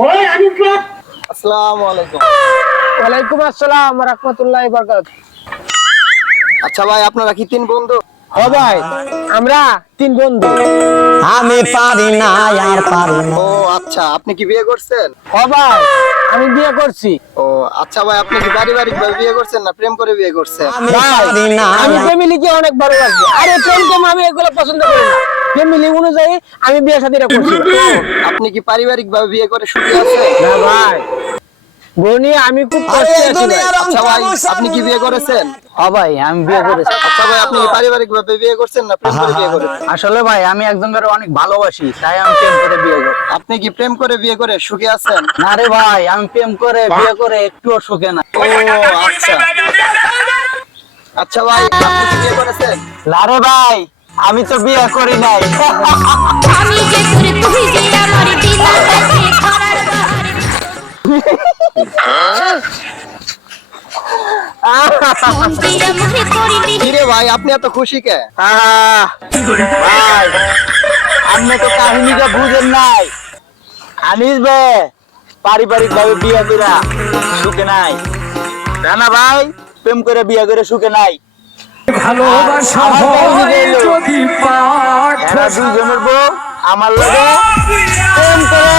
ওই আনিস আসসালামু আলাইকুম। ওয়ালাইকুম আসসালাম রহমতুল্লাহ বরকাত আচ্ছা ভাই আপনারা কি তিন বন্ধু? ও ভাই আমরা তিন বন্ধু। আমি পারি না আর পারি ও আচ্ছা আপনি কি বিয়ে করছেন? ও ভাই আমি বিয়ে করছি। ও আচ্ছা ভাই আপনি কি পারিবারিক ভাবে বিয়ে করছেন না প্রেম করে বিয়ে করছেন? আমি ফ্যামিলিকে অনেক ভালোবাসি। আরে প্রেম আমি এগুলো পছন্দ করি না। ফ্যামিলি অনুযায়ী আমি বিয়ে শাদীটা করছি। আপনি কি পারিবারিক ভাবে বিয়ে করে সুখী আছেন? না ভাই। বনি আমি খুব কষ্টে আছি ভাই। আচ্ছা ভাই আপনি কি বিয়ে করেছেন? ও ভাই আমি বিয়ে করেছি। আচ্ছা ভাই আপনি পারিবারিক ভাবে বিয়ে করছেন না প্রেম করে বিয়ে করেছেন? আসলে ভাই আমি একজনকে অনেক ভালোবাসি তাই আমি প্রেম করে বিয়ে করি। আপনি কি প্রেম করে বিয়ে করে সুখী আছেন? না রে ভাই আমি প্রেম করে বিয়ে করে একটুও সুখে না। ও আচ্ছা। আচ্ছা ভাই আপনি কি বিয়ে করেছেন? লারে ভাই। আমি তো বিয়ে করি নাই। আমি যে আমার ভাই আপনি এত খুশি কে? ভাই আপনি তো কাহিনীটা বুঝেন নাই। আনিস বে পারিবারিক ভাবে বিয়ে করে সুখে নাই। না না ভাই প্রেম করে বিয়ে করে সুখে নাই। ভালোবাসা হয়। যদি পাঠ দুজনের বউ আমার লগে প্রেম করে